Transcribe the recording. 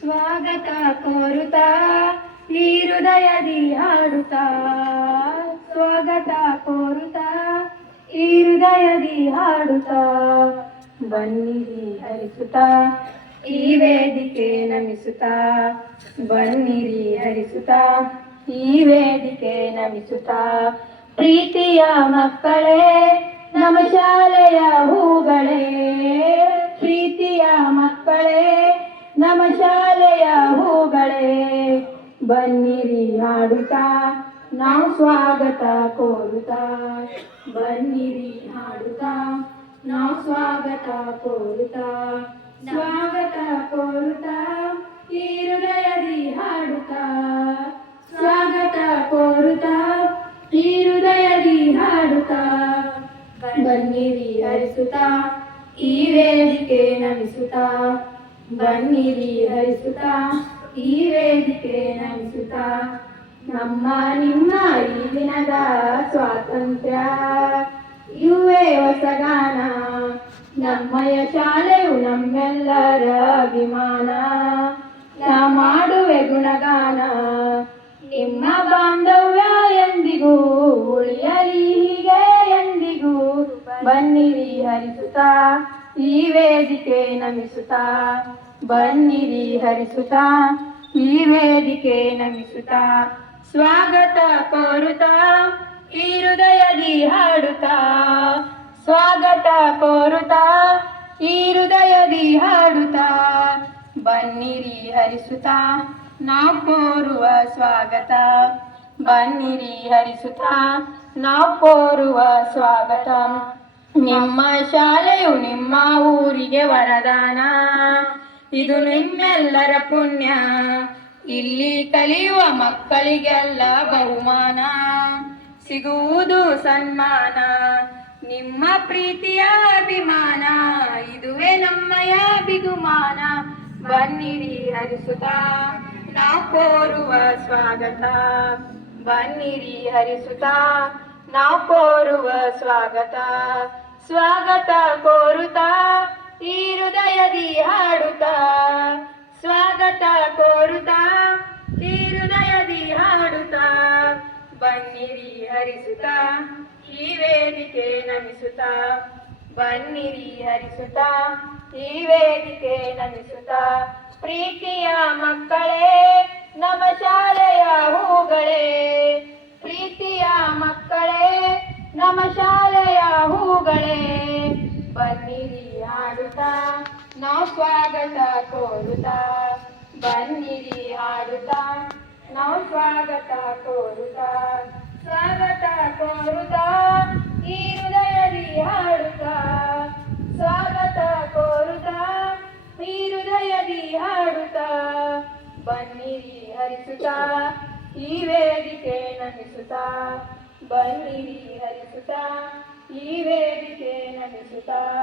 ಸ್ವಾಗತ ಕೋರುತ ಈ ಹೃದಯದಿ ಹಾಡುತ್ತಾ. ಸ್ವಾಗತ ಕೋರುತ ಈ ಹೃದಯದಿ ಹಾಡುತ್ತಾ. ಬನ್ನಿರಿ ಹರಿಸುತ ಈ ವೇದಿಕೆ ನಮಿಸುತ್ತಾ. ಬನ್ನಿರಿ ಹರಿಸುತ ಈ ವೇದಿಕೆ ನಮಿಸುತ ಪ್ರೀತಿಯ ಮಕ್ಕಳೇ, ನಮ್ಮ ಶಾಲೆಯ ಬನ್ನಿರಿ ಹಾಡುತ್ತಾ, ನಾವು ಸ್ವಾಗತ ಕೋರುತ್ತಾ. ಬನ್ನಿರಿ ಹಾಡುತ್ತಾ, ನಾವು ಸ್ವಾಗತ ಕೋರುತ್ತಾ. ಸ್ವಾಗತ ಕೋರುತ್ತಾ, ಈ ಹೃದಯದಿ ಹಾಡುತ್ತಾ. ಸ್ವಾಗತ ಕೋರುತ್ತಾ, ಈ ಹೃದಯದಿ ಹಾಡುತ್ತಾ. ಬನ್ನಿರಿ ಹರಿಸುತ್ತಾ, ಈ ವೇದಿಕೆ ನಮಿಸುತ್ತಾ. ಬನ್ನಿರಿ ಹರಿಸುತ್ತಾ ಈ ವೇದಿಕೆ ನಮಿಸುತ್ತಾ ನಮ್ಮ ನಿಮ್ಮ ಈ ದಿನದ ಸ್ವಾತಂತ್ರ್ಯ ಇವೇ ಹೊಸಗಾನ ನಮ್ಮಯ ಶಾಲೆಯು ನಮ್ಮೆಲ್ಲರ ಅಭಿಮಾನ. ನಾ ಮಾಡುವೆ ಗುಣಗಾನ, ನಿಮ್ಮ ಬಾಂಧವ್ಯ ಎಂದಿಗೂ, ಉಳಿಯಲಿ ಹೀಗೆ ಎಂದಿಗೂ. ಬನ್ನಿರಿ ಹರಿಸುತ್ತಾ, ಈ ವೇದಿಕೆ ನಮಿಸುತ್ತಾ. ಬನ್ನಿರಿ ಹರಿಸುತ್ತಾ ಈ ವೇದಿಕೆ ನಮಿಸುತ್ತಾ ಸ್ವಾಗತ ಕೋರುತ್ತಾ ಈ ಹೃದಯದಿ ಹಾಡುತ್ತಾ ಸ್ವಾಗತ ಕೋರುತ್ತಾ ಈ ಹೃದಯದಿ ಹಾಡುತ್ತಾ ಬನ್ನಿರಿ ಹರಿಸುತ್ತಾ ನಾವು ಕೋರುವ ಸ್ವಾಗತ. ಬನ್ನಿರಿ ಹರಿಸುತ್ತಾ ನಾವು ಕೋರುವ ಸ್ವಾಗತ. ನಿಮ್ಮ ಶಾಲೆಯು ನಿಮ್ಮ ಊರಿಗೆ ವರದಾನ. ಇದು ನಿಮ್ಮೆಲ್ಲರ ಪುಣ್ಯ. ಇಲ್ಲಿ ಕಲಿಯುವ ಮಕ್ಕಳಿಗೆಲ್ಲ ಬಹುಮಾನ. ಸಿಗುವುದು ಸನ್ಮಾನ. ನಿಮ್ಮ ಪ್ರೀತಿಯ ಅಭಿಮಾನ. ಇದುವೇ ನಮ್ಮಯ ಬಿಗುಮಾನ ಬನ್ನಿರಿ ಹರಿಸುತ್ತ ನಾವು ಕೋರುವ ಸ್ವಾಗತ. ಬನ್ನಿರಿ ಹರಿಸುತ್ತ ನಾವು ಕೋರುವ ಸ್ವಾಗತ. ಸ್ವಾಗತ ಕೋರುತ್ತಾ ಈ ಹೃದಯದಿ ಸ್ವಾಗತ ಕೋರುತ್ತಾ ಈ ಹೃದಯದಿ ಹಾಡುತ್ತಾ, ಬನ್ನಿರಿ ಹರಿಸುತ್ತಾ, ಈ ವೇದಿಕೆ ನಮಿಸುತ್ತಾ, ಬನ್ನಿರಿ ಹರಿಸುತ್ತಾ, ಈ ವೇದಿಕೆ ನಮಿಸುತ್ತಾ, ಪ್ರೀತಿಯ ಮಕ್ಕಳೇ ನಮ್ಮ ಶಾಲೆಯ ಹೂಗಳೇ, ಪ್ರೀತಿಯ ಮಕ್ಕಳೇ ನಮ್ಮ ಶಾಲೆಯ ಹೂಗಳೇ, ಬನ್ನಿರಿ ಹಾಡುತ್ತಾ, ನಾವು ಸ್ವಾಗತ ಕೋರುತ್ತಾ. ಬನ್ನಿರಿ ಹಾಡುತ್ತಾ. ನಾವು ಸ್ವಾಗತ ಕೋರುತ್ತಾ. ಸ್ವಾಗತ ಕೋರುತ್ತಾ. ಈ ಹೃದಯದಿ ಹಾಡುತ್ತಾ. ಸ್ವಾಗತ ಕೋರುತ್ತಾ. ಈ ಹೃದಯದಿ ಹಾಡುತ್ತಾ. ಬನ್ನಿರಿ ಹರಿಸುತ್ತಾ. ಈ ವೇದಿಕೆ ನಮಿಸುತ್ತಾ. ಬನ್ನಿರಿ ಹರಿಸುತ್ತಾ. ಈ ವೇದಿಕೆ ನಮಿಸುತ್ತಾ.